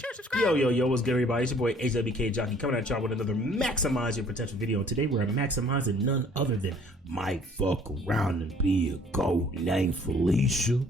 share, subscribe. Yo, what's good, everybody? It's your boy HWK Jockey coming at y'all with another Maximize Your Potential video. Today we're maximizing none other than might fuck around and be a goat named Felicia.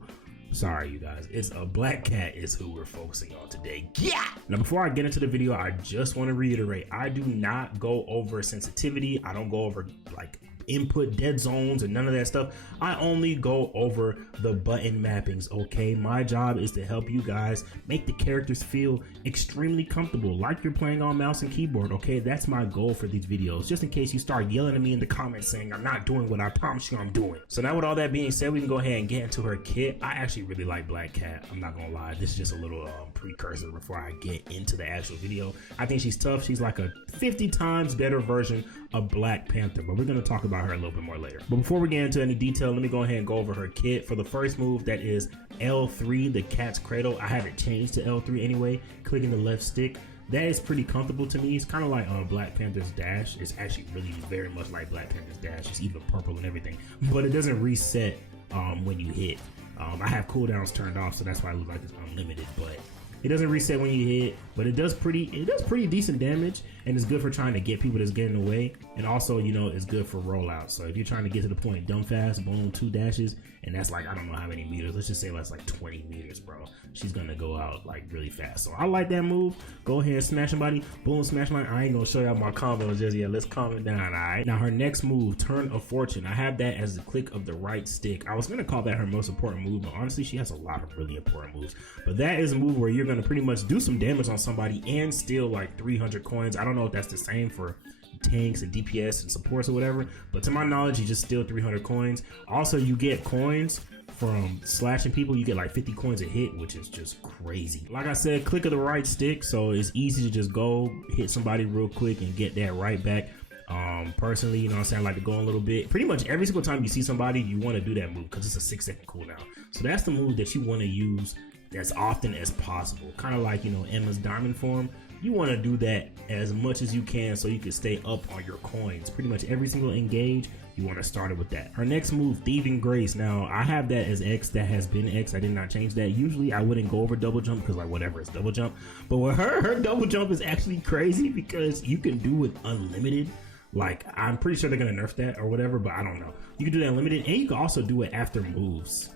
Sorry, you guys. It's a black cat is who we're focusing on today. Yeah! Now, before I get into the video, I just want to reiterate, I do not go over sensitivity. I don't go over, like, input dead zones and none of that stuff. I only go over the button mappings, okay? My job is to help you guys make the characters feel extremely comfortable, like you're playing on mouse and keyboard, okay? That's my goal for these videos, just in case you start yelling at me in the comments saying I'm not doing what I promise you I'm doing. So now with all that being said, we can go ahead and get into her kit. I actually really like Black Cat. I'm not gonna lie. This is just a little precursor before I get into the actual video. I think she's tough. She's like a 50 times better version of Black Panther, but we're gonna talk about her a little bit more later. But before we get into any detail, let me go ahead and go over her kit. For the first move, that is L3, the cat's cradle. I have it changed to L3 anyway, clicking the left stick. That is pretty comfortable to me. It's kind of like Black Panther's dash. It's actually really very much like Black Panther's dash. It's even purple and everything, but it doesn't reset when you hit. I have cooldowns turned off, so that's why it looks like it's unlimited, but it doesn't reset when you hit, but it does pretty decent damage, and it's good for trying to get people that's getting away, and also, you know, it's good for rollouts. So if you're trying to get to the point dumb fast, boom, 2 dashes, and that's like, I don't know how many meters, let's just say that's like 20 meters, bro. She's gonna go out like really fast. So I like that move. Go ahead, smash somebody, boom, smash somebody. I ain't gonna show y'all my combos just yet. Let's calm it down, all right? Now her next move, Turn of Fortune. I have that as the click of the right stick. I was gonna call that her most important move, but honestly, she has a lot of really important moves. But that is a move where you're gonna pretty much do some damage on somebody and steal like 300 coins. I don't know if that's the same for tanks and DPS and supports or whatever, but to my knowledge, you just steal 300 coins. Also, you get coins from slashing people. You get like 50 coins a hit, which is just crazy. Like I said, click of the right stick, so it's easy to just go hit somebody real quick and get that right back. Personally, you know what I'm saying, I like to go a little bit. Pretty much every single time you see somebody, you want to do that move because it's a 6-second cooldown. So that's the move that you want to use as often as possible. Kind of like, you know, Emma's diamond form. You want to do that as much as you can so you can stay up on your coins. Pretty much every single engage, you want to start it with that. Her next move, Thieving Grace. Now, I have that as X. That has been X. I did not change that. Usually, I wouldn't go over double jump because, like, whatever, it's double jump. But with her double jump is actually crazy because you can do it unlimited. Like, I'm pretty sure they're going to nerf that or whatever, but I don't know. You can do that unlimited, and you can also do it after moves.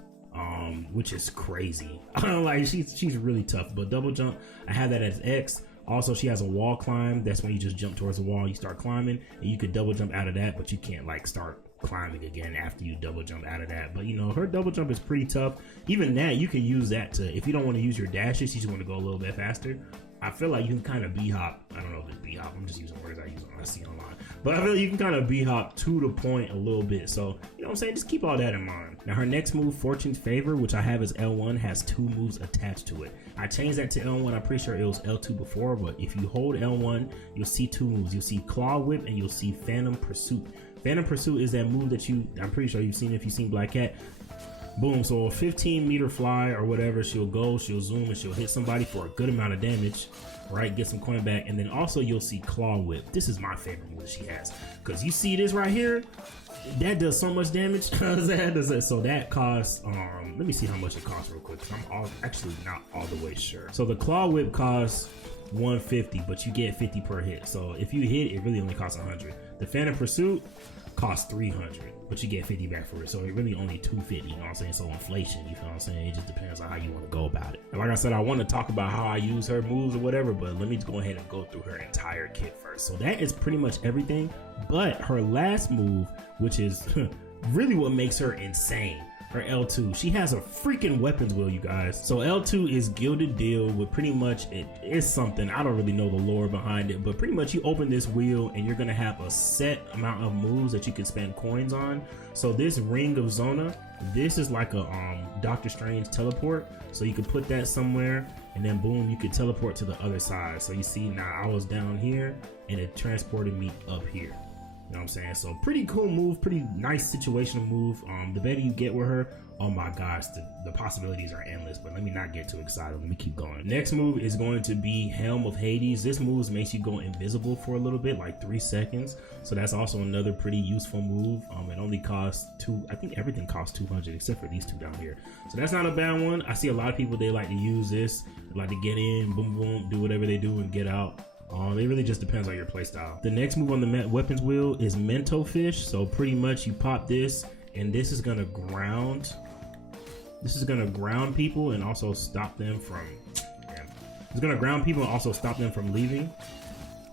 Which is crazy. Like, she's really tough. But double jump, I have that as X. Also, she has a wall climb. That's when you just jump towards the wall, you start climbing, and you could double jump out of that, but you can't like start climbing again after you double jump out of that. But you know, her double jump is pretty tough. Even that, you can use that to, if you don't want to use your dashes, you just want to go a little bit faster. I feel like you can kind of b-hop. I don't know if it's b-hop. I'm just using words I see online. But I feel like you can kind of b-hop to the point a little bit. So, you know what I'm saying? Just keep all that in mind. Now, her next move, Fortune's Favor, which I have as L1, has 2 moves attached to it. I changed that to L1. I'm pretty sure it was L2 before, but if you hold L1, you'll see 2 moves. You'll see Claw Whip and you'll see Phantom Pursuit. Phantom Pursuit is that move that I'm pretty sure you've seen if you've seen Black Cat. Boom, so a 15-meter fly or whatever, she'll go, she'll zoom, and she'll hit somebody for a good amount of damage, right? Get some coin back, and then also you'll see Claw Whip. This is my favorite move that she has, because you see this right here, that does so much damage. So that costs, let me see how much it costs real quick, because I'm actually not all the way sure. So the Claw Whip costs 150, but you get 50 per hit. So if you hit, it really only costs 100. The Phantom Pursuit costs 300, but you get 50 back for it, so it really only 250, you know what I'm saying? So inflation, you feel what I'm saying? It just depends on how you want to go about it. And like I said, I want to talk about how I use her moves or whatever, but let me just go ahead and go through her entire kit first. So that is pretty much everything, but her last move, which is really what makes her insane, her L2. She has a freaking weapons wheel, you guys. So L2 is Gilded Deal with pretty much, it is something, I don't really know the lore behind it, but pretty much you open this wheel and you're gonna have a set amount of moves that you can spend coins on. So this Ring of Zona, this is like a Doctor Strange teleport. So you can put that somewhere and then boom, you can teleport to the other side. So you see now I was down here and it transported me up here. You know what I'm saying? So pretty cool move, pretty nice situational move. The better you get with her, oh my gosh, the possibilities are endless. But let me not get too excited. Let me keep going. Next move is going to be Helm of Hades. This move makes you go invisible for a little bit, like 3 seconds. So that's also another pretty useful move. It only costs I think everything costs 200 except for these two down here. So that's not a bad one. I see a lot of people, they like to use this, they like to get in, boom, boom, do whatever they do and get out. It really just depends on your playstyle. The next move on the weapons wheel is Mento Fish. So pretty much you pop this, and this is gonna ground. This is gonna ground people and also stop them from. It's gonna ground people and also stop them from leaving.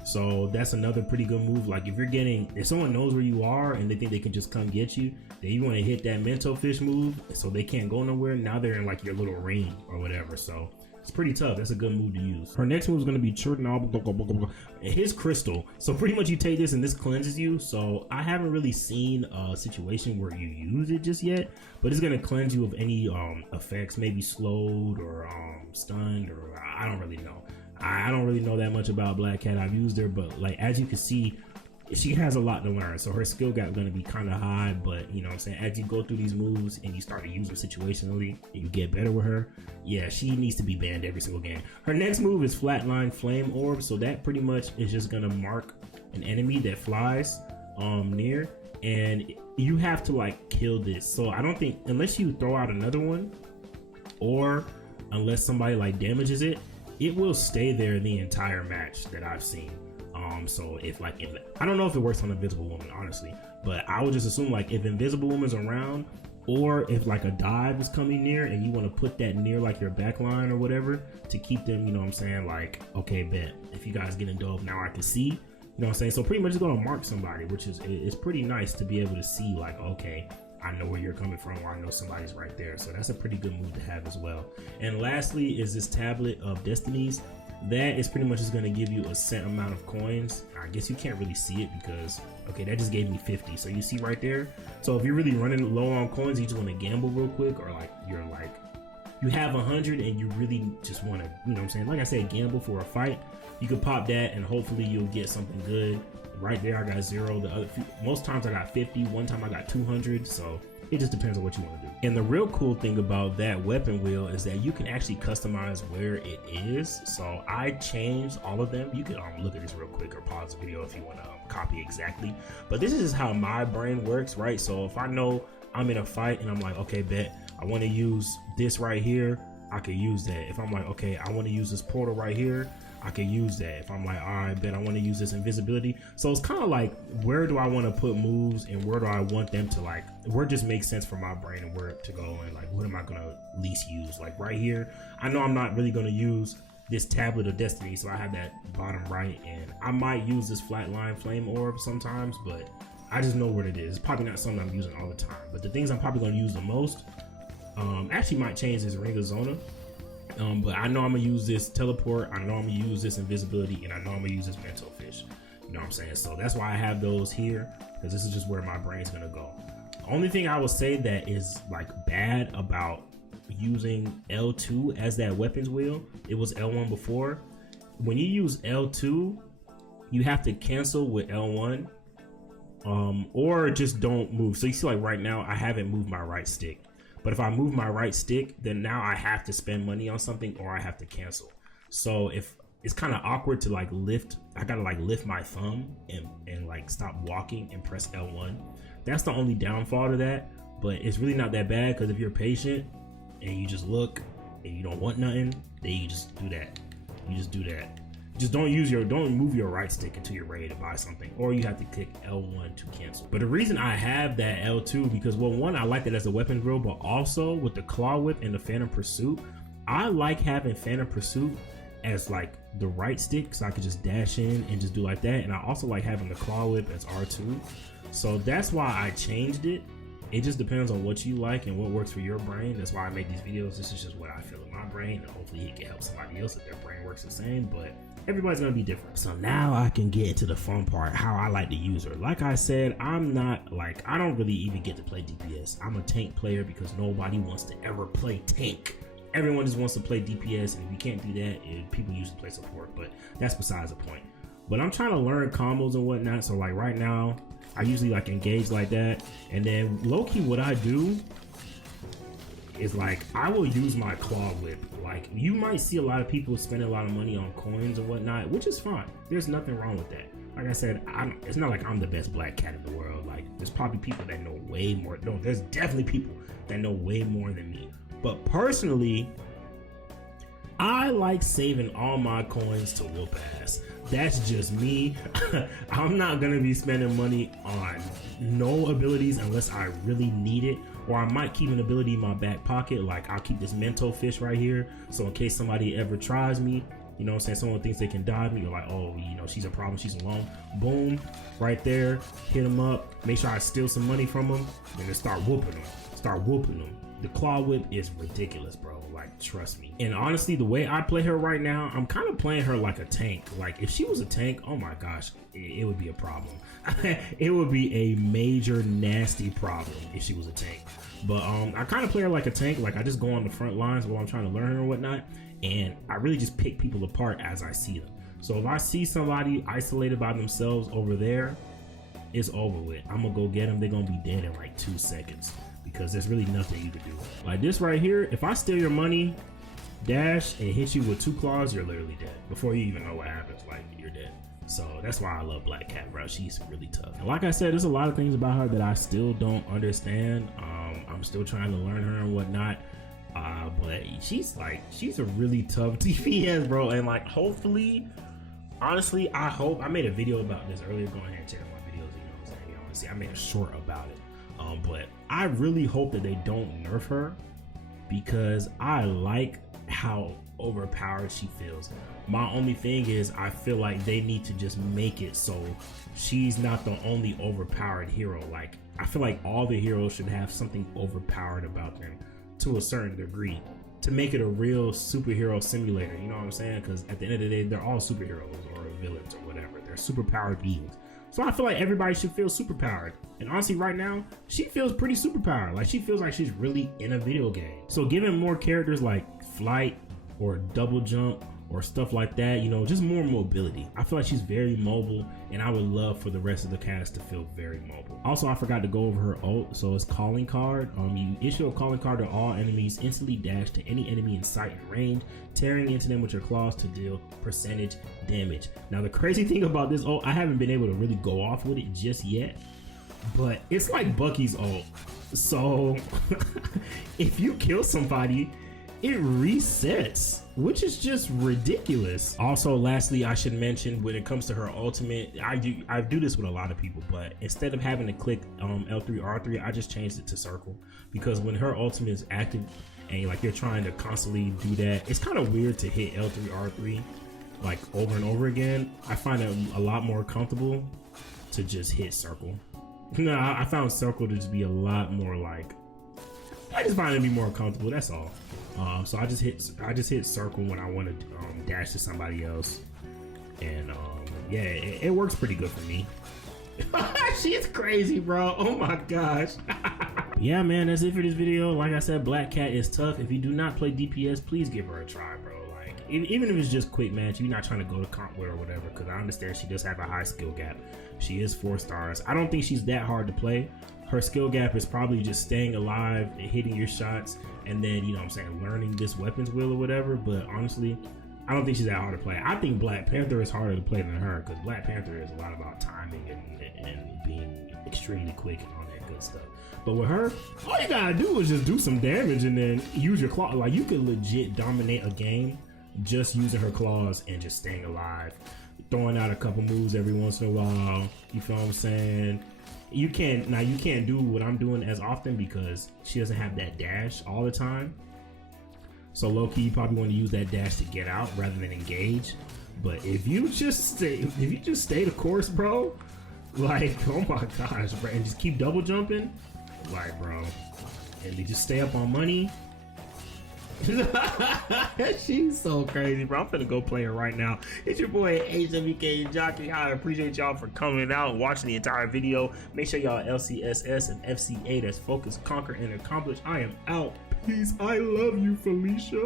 So that's another pretty good move. Like if someone knows where you are and they think they can just come get you, then you want to hit that Mento Fish move so they can't go nowhere. Now they're in like your little ring or whatever. So it's pretty tough. That's a good move to use. Her next move is going to be his crystal. So pretty much you take this and this cleanses you. So I haven't really seen a situation where you use it just yet, but it's going to cleanse you of any effects, maybe slowed or stunned, or I don't really know. I don't really know that much about Black Cat. I've used her, but like as you can see, she has a lot to learn. So her skill gap is going to be kind of high, but you know what I'm saying, as you go through these moves and you start to use them situationally and you get better with her, yeah, she needs to be banned every single game. Her next move is Flatline Flame Orb. So that pretty much is just going to mark an enemy that flies near, and you have to like kill this. So I don't think, unless you throw out another one or unless somebody like damages it, it will stay there the entire match that I've seen. So if I don't know if it works on Invisible Woman, honestly, but I would just assume like if Invisible Woman's around, or if like a dive is coming near and you want to put that near like your back line or whatever to keep them, you know what I'm saying, like, okay, bet if you guys getting dove, now I can see, you know what I'm saying. So pretty much it's gonna mark somebody, which is, it's pretty nice to be able to see like, okay, I know where you're coming from, or I know somebody's right there. So that's a pretty good move to have as well. And lastly is this Tablet of Destinies. That is pretty much just going to give you a set amount of coins. I guess you can't really see it because, okay, that just gave me 50. So you see right there. So if you're really running low on coins, you just want to gamble real quick, or like you have 100 and you really just want to, you know what I'm saying, like I said, gamble for a fight. You could pop that and hopefully you'll get something good. Right there I got 0. The other most times I got 50. One time I got 200. So it just depends on what you want to do. And the real cool thing about that weapon wheel is that you can actually customize where it is. So I changed all of them. You can look at this real quick or pause the video if you want to copy exactly. But this is how my brain works, right? So if I know I'm in a fight and I'm like, okay, bet I want to use this right here, I could use that. If I'm like, okay, I want to use this portal right here, I can use that. If I'm like, all right, bet I want to use this invisibility. So it's kind of like, where do I want to put moves and where do I want them to, like, where it just makes sense for my brain and where to go, and like, what am I going to least use? Like right here, I know I'm not really going to use this Tablet of Destiny, so I have that bottom right, and I might use this Flatline Flame Orb sometimes, but I just know what it is. It's probably not something I'm using all the time, but the things I'm probably going to use the most, actually might change this Ring of Zona. But I know I'm gonna use this teleport, I know I'm gonna use this invisibility, and I know I'm gonna use this Mento Fish. You know what I'm saying? So that's why I have those here, because this is just where my brain's gonna go. The only thing I would say that is like bad about using L2 as that weapons wheel, it was L1 before. When you use L2, you have to cancel with L1, or just don't move. So you see, like right now, I haven't moved my right stick. But if I move my right stick, then now I have to spend money on something or I have to cancel. So if it's kind of awkward to like lift, I gotta like lift my thumb and like stop walking and press L1. That's the only downfall to that, but it's really not that bad, because if you're patient and you just look and you don't want nothing, then you just do that. You just do that. Just don't move your right stick until you're ready to buy something, or you have to click L1 to cancel. But the reason I have that L2, because well, one, I like it as a weapon grill, but also with the Claw Whip and the Phantom Pursuit, I like having Phantom Pursuit as like the right stick, so I could just dash in and just do like that. And I also like having the Claw Whip as R2. So that's why I changed it. It just depends on what you like and what works for your brain. That's why I make these videos. This is just what I feel in my brain, and hopefully it can help somebody else if their brain works the same, but everybody's gonna be different. So now I can get into the fun part, how I like to use her. Like I said, I don't really even get to play DPS. I'm a tank player because nobody wants to ever play tank. Everyone just wants to play DPS, and if you can't do that, people usually play support, but that's besides the point. but I'm trying to learn combos and whatnot. So like right now, I usually like engage like that, and then low-key what I do is like I will use my claw whip. Like you might see a lot of people spending a lot of money on coins and whatnot, which is fine. There's nothing wrong with that. Like I said, it's not like I'm the best black cat in the world. Like there's probably people that know way more. No, there's definitely people that know way more than me. But personally, I like saving all my coins to whoop ass. That's just me. I'm not gonna be spending money on no abilities unless I really need it, or I might keep an ability in my back pocket. Like I'll keep this mental fish right here, so in case somebody ever tries me, you know what I'm saying, someone thinks they can dive me, you're like, oh, you know, she's a problem, she's alone. Boom, right there, hit them up, make sure I steal some money from them, and then start whooping them. The claw whip is ridiculous, bro. Like, trust me. And honestly, the way I play her right now, I'm kind of playing her like a tank. Like, if she was a tank, oh my gosh, it would be a problem. It would be a major, nasty problem if she was a tank. But I kind of play her like a tank. Like, I just go on the front lines while I'm trying to learn her and whatnot. And I really just pick people apart as I see them. So if I see somebody isolated by themselves over there, it's over with. I'm gonna go get them. They're gonna be dead in like 2 seconds. Because there's really nothing you can do. Like this right here, if I steal your money, dash, and hit you with 2 claws, you're literally dead. Before you even know what happens, like, you're dead. So that's why I love Black Cat, bro. She's really tough. And like I said, there's a lot of things about her that I still don't understand. I'm still trying to learn her and whatnot. But she's a really tough DPS, bro. And like, hopefully, honestly, I made a video about this earlier. Go ahead and check out my videos, you know what I'm saying? You know, see, I made a short about it. But I really hope that they don't nerf her, because I like how overpowered she feels. My only thing is I feel like they need to just make it so she's not the only overpowered hero. Like I feel like all the heroes should have something overpowered about them to a certain degree to make it a real superhero simulator, you know what I'm saying? Because at the end of the day, they're all superheroes or villains or whatever. They're superpowered beings. So I feel like everybody should feel superpowered. And honestly, right now, she feels pretty superpowered. Like she feels like she's really in a video game. So giving more characters like flight or double jump or stuff like that, you know, just more mobility. I feel like she's very mobile, and I would love for the rest of the cast to feel very mobile. Also, I forgot to go over her ult. So it's calling card. You issue a calling card to all enemies, instantly dash to any enemy in sight and range, tearing into them with your claws to deal percentage damage. Now the crazy thing about this ult, I haven't been able to really go off with it just yet, but it's like Bucky's ult. So if you kill somebody, it resets, which is just ridiculous. Also, lastly, I should mention when it comes to her ultimate, I do this with a lot of people, but instead of having to click L3 R3, I just changed it to circle, because when her ultimate is active and like you're trying to constantly do that, it's kind of weird to hit L3 R3 like over and over again. I find it a lot more comfortable to just hit circle. No, I found circle to just be a lot more like, I just find it to be more comfortable, that's all. So I just hit circle when I want to dash to somebody else, and yeah, it works pretty good for me. She's crazy, bro. Oh my gosh. Yeah, man, that's it for this video. Like I said, Black Cat is tough. If you do not play DPS, please give her a try, bro. Like even if it's just quick match, you're not trying to go to comp with or whatever, because I understand she does have a high skill gap. She is 4 stars. I don't think she's that hard to play. Her skill gap is probably just staying alive and hitting your shots, and then, you know what I'm saying, learning this weapons wheel or whatever. But honestly, I don't think she's that hard to play. I think Black Panther is harder to play than her, because Black Panther is a lot about timing and being extremely quick and all that good stuff. But with her, all you gotta do is just do some damage and then use your claw. Like, you could legit dominate a game just using her claws and just staying alive, throwing out a couple moves every once in a while. You feel what I'm saying? You can't do what I'm doing as often because she doesn't have that dash all the time. So low-key, you probably want to use that dash to get out rather than engage. But if you just stay the course, bro, like, oh my gosh, bro, and just keep double jumping, like, bro, and they just stay up on money. She's so crazy, bro. I'm finna go play her right now. It's your boy HWK Jockey. I appreciate y'all for coming out and watching the entire video. Make sure y'all LCSS and FCA. That's Focus, Conquer, and Accomplish. I am out. Peace. I love you, Felicia.